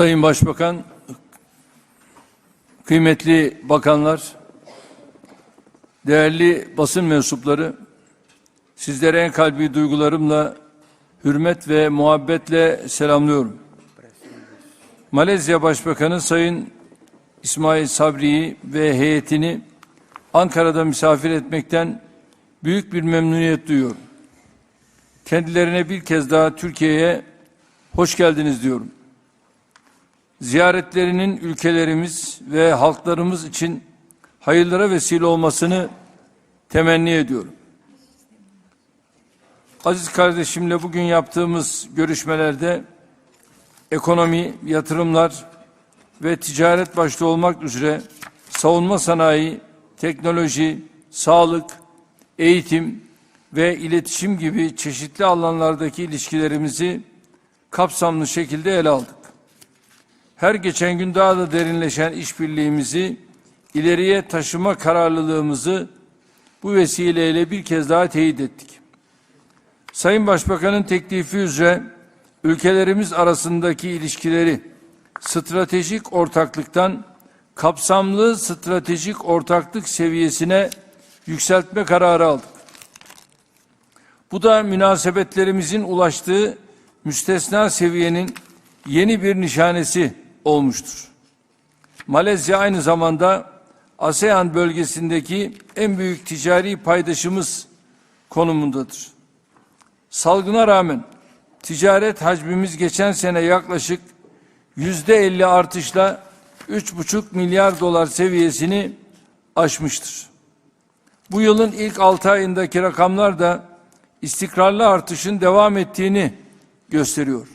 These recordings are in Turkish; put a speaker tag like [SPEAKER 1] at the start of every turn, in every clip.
[SPEAKER 1] Sayın Başbakan, kıymetli bakanlar, değerli basın mensupları, sizlere en kalbi duygularımla, hürmet ve muhabbetle selamlıyorum. Malezya Başbakanı Sayın İsmail Sabri'yi ve heyetini Ankara'da misafir etmekten büyük bir memnuniyet duyuyorum. Kendilerine bir kez daha Türkiye'ye hoş geldiniz diyorum ziyaretlerinin ülkelerimiz ve halklarımız için hayırlara vesile olmasını temenni ediyorum. Aziz kardeşimle bugün yaptığımız görüşmelerde ekonomi, yatırımlar ve ticaret başta olmak üzere savunma sanayi, teknoloji, sağlık, eğitim ve iletişim gibi çeşitli alanlardaki ilişkilerimizi kapsamlı şekilde ele aldık her geçen gün daha da derinleşen işbirliğimizi ileriye taşıma kararlılığımızı bu vesileyle bir kez daha teyit ettik. Sayın Başbakan'ın teklifi üzere ülkelerimiz arasındaki ilişkileri stratejik ortaklıktan kapsamlı stratejik ortaklık seviyesine yükseltme kararı aldık. Bu da münasebetlerimizin ulaştığı müstesna seviyenin yeni bir nişanesi olmuştur. Malezya aynı zamanda ASEAN bölgesindeki en büyük ticari paydaşımız konumundadır. Salgına rağmen ticaret hacmimiz geçen sene yaklaşık yüzde elli artışla üç buçuk milyar dolar seviyesini aşmıştır. Bu yılın ilk altı ayındaki rakamlar da istikrarlı artışın devam ettiğini gösteriyor.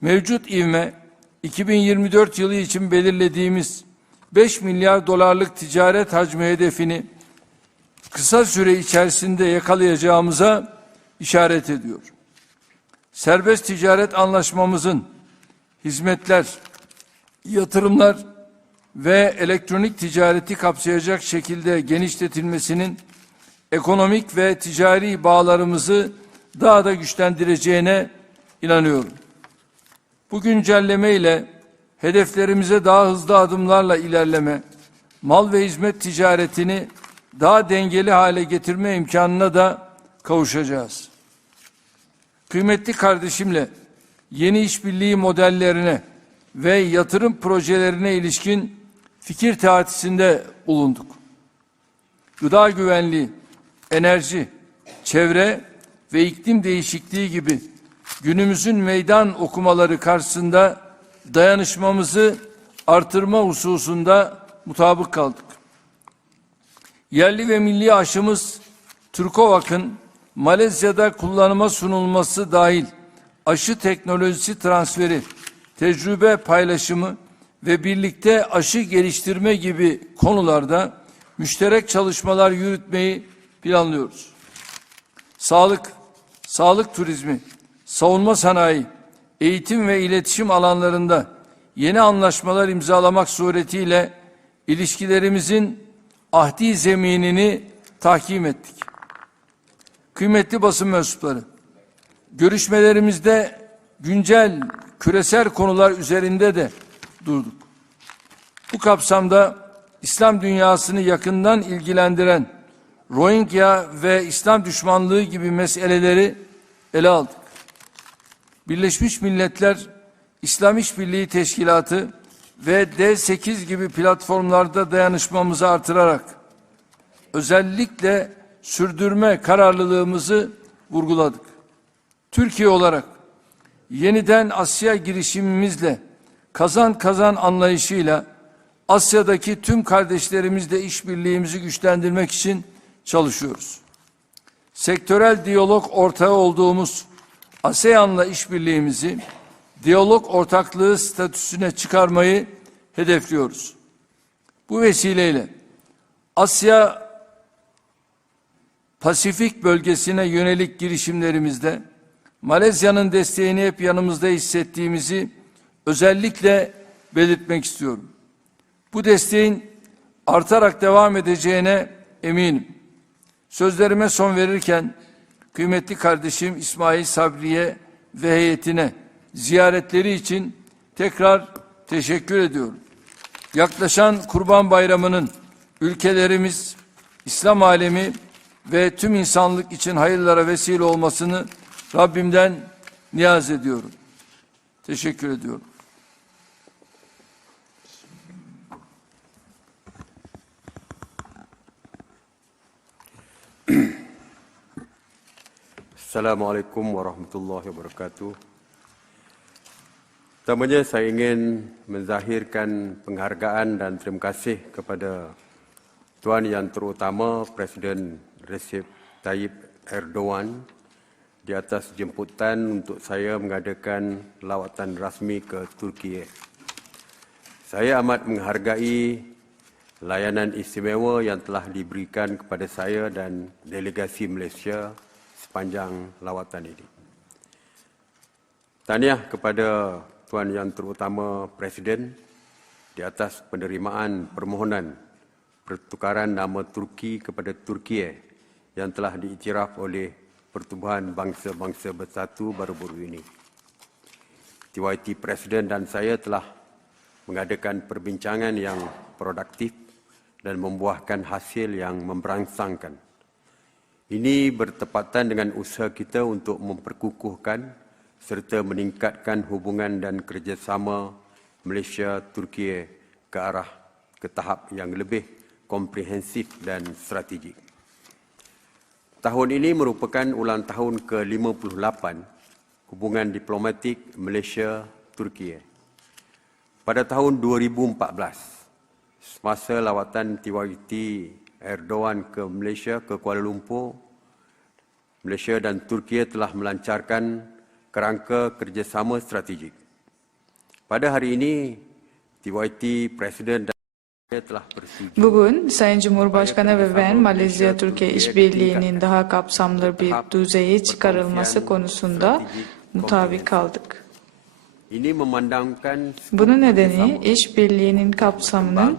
[SPEAKER 1] Mevcut ivme 2024 yılı için belirlediğimiz 5 milyar dolarlık ticaret hacmi hedefini kısa süre içerisinde yakalayacağımıza işaret ediyor. Serbest ticaret anlaşmamızın hizmetler, yatırımlar ve elektronik ticareti kapsayacak şekilde genişletilmesinin ekonomik ve ticari bağlarımızı daha da güçlendireceğine inanıyorum. Bu güncelleme ile hedeflerimize daha hızlı adımlarla ilerleme, mal ve hizmet ticaretini daha dengeli hale getirme imkanına da kavuşacağız. Kıymetli kardeşimle yeni işbirliği modellerine ve yatırım projelerine ilişkin fikir teatisinde bulunduk. Gıda güvenliği, enerji, çevre ve iklim değişikliği gibi günümüzün meydan okumaları karşısında dayanışmamızı artırma hususunda mutabık kaldık. Yerli ve milli aşımız Türkovak'ın Malezya'da kullanıma sunulması dahil aşı teknolojisi transferi, tecrübe paylaşımı ve birlikte aşı geliştirme gibi konularda müşterek çalışmalar yürütmeyi planlıyoruz. Sağlık, sağlık turizmi savunma sanayi, eğitim ve iletişim alanlarında yeni anlaşmalar imzalamak suretiyle ilişkilerimizin ahdi zeminini tahkim ettik. Kıymetli basın mensupları, görüşmelerimizde güncel küresel konular üzerinde de durduk. Bu kapsamda İslam dünyasını yakından ilgilendiren Rohingya ve İslam düşmanlığı gibi meseleleri ele aldık. Birleşmiş Milletler İslam İşbirliği Teşkilatı ve D8 gibi platformlarda dayanışmamızı artırarak özellikle sürdürme kararlılığımızı vurguladık. Türkiye olarak yeniden Asya girişimimizle kazan kazan anlayışıyla Asya'daki tüm kardeşlerimizle işbirliğimizi güçlendirmek için çalışıyoruz. Sektörel diyalog ortağı olduğumuz ASEAN'la işbirliğimizi diyalog ortaklığı statüsüne çıkarmayı hedefliyoruz. Bu vesileyle Asya Pasifik bölgesine yönelik girişimlerimizde Malezya'nın desteğini hep yanımızda hissettiğimizi özellikle belirtmek istiyorum. Bu desteğin artarak devam edeceğine eminim. Sözlerime son verirken kıymetli kardeşim İsmail Sabriye ve heyetine ziyaretleri için tekrar teşekkür ediyorum. Yaklaşan Kurban Bayramı'nın ülkelerimiz, İslam alemi ve tüm insanlık için hayırlara vesile olmasını Rabbimden niyaz ediyorum. Teşekkür ediyorum.
[SPEAKER 2] Assalamualaikum warahmatullahi wabarakatuh. Pertamanya saya ingin menzahirkan penghargaan dan terima kasih kepada Tuan Yang Terutama Presiden Recep Tayyip Erdogan di atas jemputan untuk saya mengadakan lawatan rasmi ke Turki. Saya amat menghargai layanan istimewa yang telah diberikan kepada saya dan delegasi Malaysia sepanjang lawatan ini. Tahniah kepada Tuan Yang Terutama Presiden di atas penerimaan permohonan pertukaran nama Turki kepada Turkiye yang telah diiktiraf oleh Pertubuhan Bangsa-Bangsa Bersatu baru-baru ini. TYT Presiden dan saya telah mengadakan perbincangan yang produktif dan membuahkan hasil yang memberangsangkan. Ini bertepatan dengan usaha kita untuk memperkukuhkan serta meningkatkan hubungan dan kerjasama Malaysia-Turki ke arah ke tahap yang lebih komprehensif dan strategik. Tahun ini merupakan ulang tahun ke-58 hubungan diplomatik Malaysia-Turki. Pada tahun 2014, semasa lawatan TYT Erdogan ke Malaysia, ke Kuala Lumpur, Malaysia dan Turki telah melancarkan kerangka kerjasama strategik. Pada hari ini, TYT Presiden dan
[SPEAKER 3] Bugün Sayın Cumhurbaşkanı ve ben Malezya Türkiye işbirliğinin daha kapsamlı bir düzeye çıkarılması konusunda mutabık kaldık. Bunun nedeni işbirliğinin kapsamının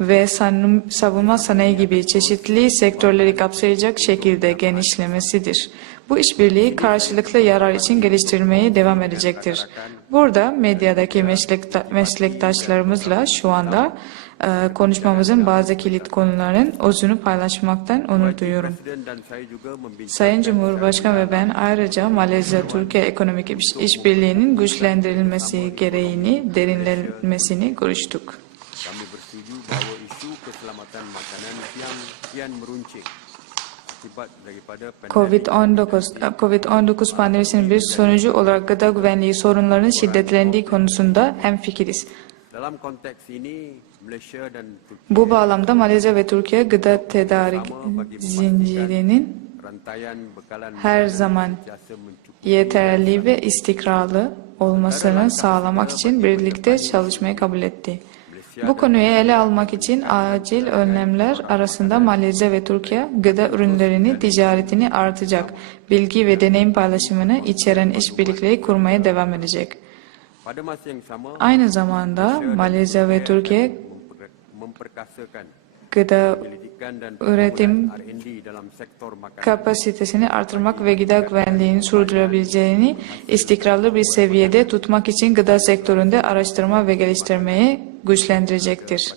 [SPEAKER 3] ve savunma sanayi gibi çeşitli sektörleri kapsayacak şekilde genişlemesidir. Bu işbirliği karşılıklı yarar için geliştirmeyi devam edecektir. Burada medyadaki meslektaşlarımızla şu anda e, konuşmamızın bazı kilit konuların özünü paylaşmaktan onur duyuyorum. Sayın Cumhurbaşkanı ve ben ayrıca Malezya-Türkiye ekonomik işbirliğinin güçlendirilmesi gereğini derinlenmesini görüştük. COVID-19 COVID-19 pandemisinin bir sonucu olarak gıda güvenliği sorunlarının şiddetlendiği konusunda hem hemfikiriz. Bu bağlamda Malezya ve Türkiye gıda tedarik zincirinin her zaman yeterli ve istikrarlı olmasını sağlamak için birlikte çalışmayı kabul etti. Bu konuyu ele şey. almak için acil önlemler arasında Malezya ve Türkiye gıda ürünlerini ticaretini artacak, bilgi ve deneyim paylaşımını içeren işbirlikleri kurmaya devam edecek. Aynı zamanda Malezya ve Türkiye gıda üretim kapasitesini artırmak ve gıda güvenliğini sürdürebileceğini istikrarlı bir seviyede tutmak için gıda sektöründe araştırma ve geliştirmeyi güçlendirecektir.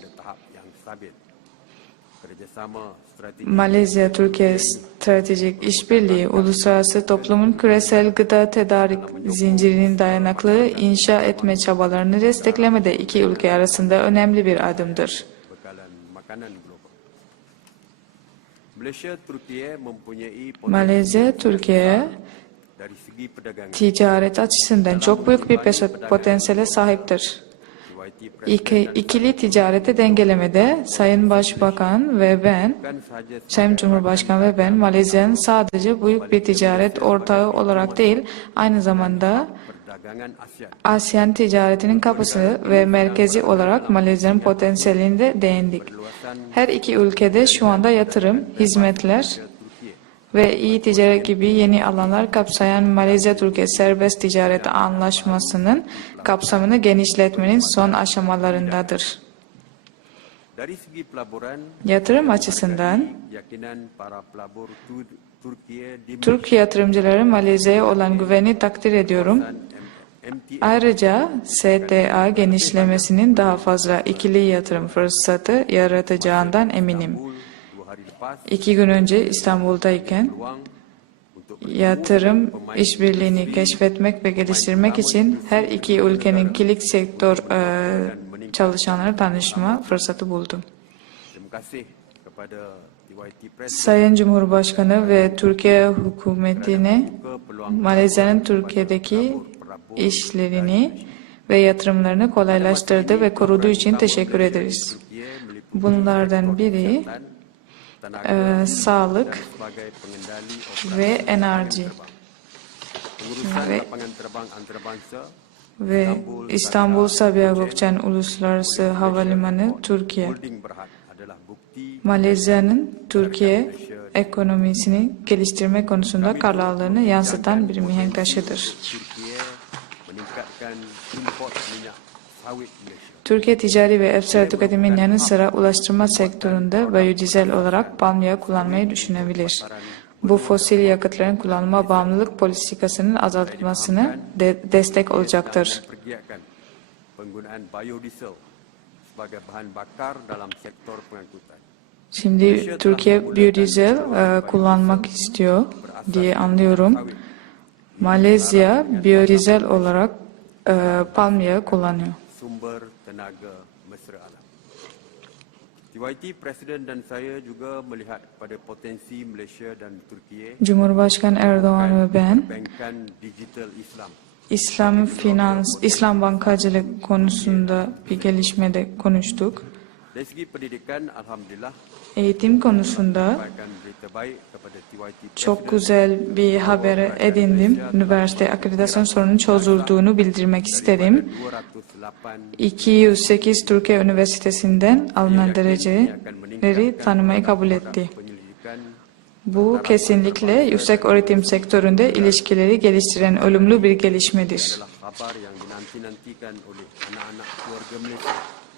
[SPEAKER 3] Malezya-Türkiye Stratejik işbirliği, uluslararası toplumun küresel gıda tedarik zincirinin dayanaklı inşa etme çabalarını desteklemede iki ülke arasında önemli bir adımdır. Malezya, Türkiye ticaret açısından çok büyük bir potansiyele sahiptir. İki, ikili ticareti dengelemede Sayın Başbakan ve ben, Sayın Cumhurbaşkanı ve ben, Malezya'nın sadece büyük bir ticaret ortağı olarak değil, aynı zamanda ASEAN ticaretinin kapısı ve merkezi olarak Malezya'nın potansiyelinde değindik. Her iki ülkede şu anda yatırım, hizmetler, ve iyi ticaret gibi yeni alanlar kapsayan Malezya-Türkiye Serbest Ticaret Anlaşması'nın kapsamını genişletmenin son aşamalarındadır. Yatırım açısından Türk yatırımcıları Malezya'ya olan güveni takdir ediyorum. Ayrıca STA genişlemesinin daha fazla ikili yatırım fırsatı yaratacağından eminim. İki gün önce İstanbul'dayken yatırım işbirliğini keşfetmek ve geliştirmek için her iki ülkenin kilit sektör e, çalışanları tanışma fırsatı buldum. Sayın Cumhurbaşkanı ve Türkiye hükümetine Malezya'nın Türkiye'deki işlerini ve yatırımlarını kolaylaştırdı ve koruduğu için teşekkür ederiz. Bunlardan biri e, sağlık ve enerji ve, ve İstanbul Sabiha Gökçen Uluslararası Havalimanı Türkiye. Malezya'nın Türkiye ekonomisini geliştirme konusunda kararlarını yansıtan bir mihenk taşıdır. Türkiye ticari ve emsal tüketimin yanı sıra ulaştırma sektöründe biyodizel olarak palm yağı kullanmayı düşünebilir. Bu fosil yakıtların kullanma bağımlılık politikasının azaltılmasını de destek olacaktır. Şimdi Türkiye biyodizel e, kullanmak istiyor diye anlıyorum. Malezya biyodizel olarak e, palmiye kullanıyor tenaga mesraan. Cumhurbaşkanı Erdoğan ve ben İslam finans, İslam bankacılık konusunda bir gelişmede konuştuk. Eğitim konusunda çok güzel bir haber edindim. Üniversite akreditasyon sorunun çözüldüğünü bildirmek istedim. 208 Türkiye Üniversitesi'nden alınan dereceleri tanımayı kabul etti. Bu kesinlikle yüksek öğretim sektöründe ilişkileri geliştiren ölümlü bir gelişmedir.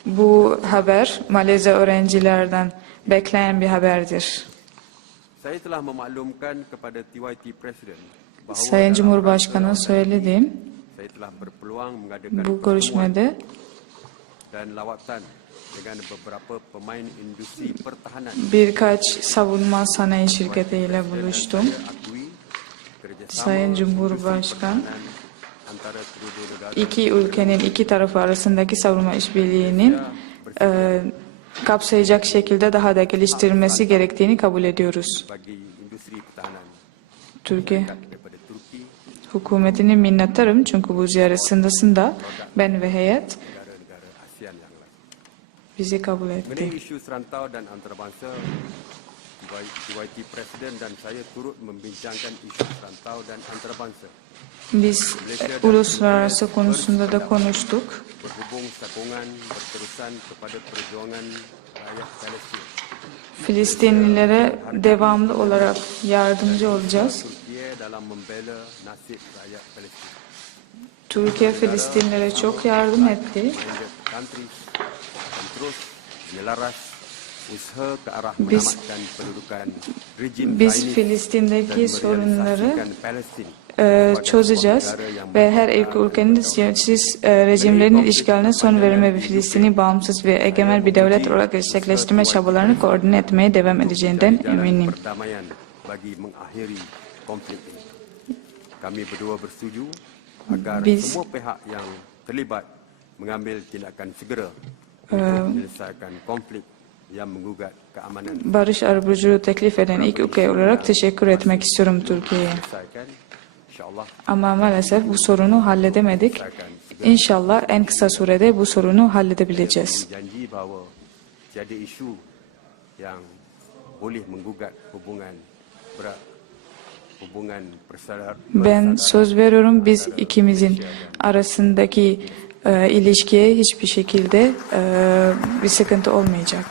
[SPEAKER 3] Bu haber Malezya öğrencilerden bekleyen bir haberdir. Sayın Cumhurbaşkanı söylediğim bu görüşmede birkaç savunma sanayi şirketiyle buluştum. Sayın Cumhurbaşkan iki ülkenin iki tarafı arasındaki savunma işbirliğinin e, kapsayacak şekilde daha da geliştirilmesi gerektiğini kabul ediyoruz. Türkiye hükümetini minnettarım çünkü bu ziyaret sırasında ben ve heyet bizi kabul etti. Kuwaiti Presiden dan saya turut membincangkan isu perantau dan antarabangsa. Biz uluslararası konusunda da konuştuk. Berhubung sokongan berterusan kepada perjuangan rakyat Palestin. Filistinlilere devamlı olarak yardımcı olacağız. Türkiye Filistinlilere çok yardım etti. Biz, biz Filistin'deki sorunları e, çözeceğiz ve her ülkenin siyaset e, rejimlerinin işgaline son verme ve Filistin'i bağımsız ve egemen bir devlet olarak gerçekleştirme çabalarını koordine etmeye devam edeceğinden eminim. Biz mengambil tindakan segera untuk menyelesaikan konflik barış arabuluculuğu teklif eden ilk ülke olarak teşekkür etmek istiyorum Türkiye'ye. Ama maalesef bu sorunu halledemedik. İnşallah en kısa sürede bu sorunu halledebileceğiz. Ben söz veriyorum biz ikimizin arasındaki e, ilişkiye hiçbir şekilde e, bir sıkıntı olmayacak.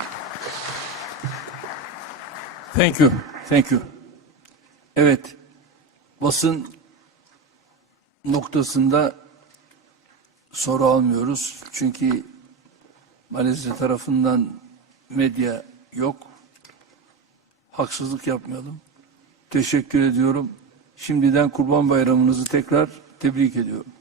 [SPEAKER 1] Thank you. Thank you. Evet. Basın noktasında soru almıyoruz. Çünkü Malezya tarafından medya yok. Haksızlık yapmayalım. Teşekkür ediyorum. Şimdiden Kurban Bayramınızı tekrar tebrik ediyorum.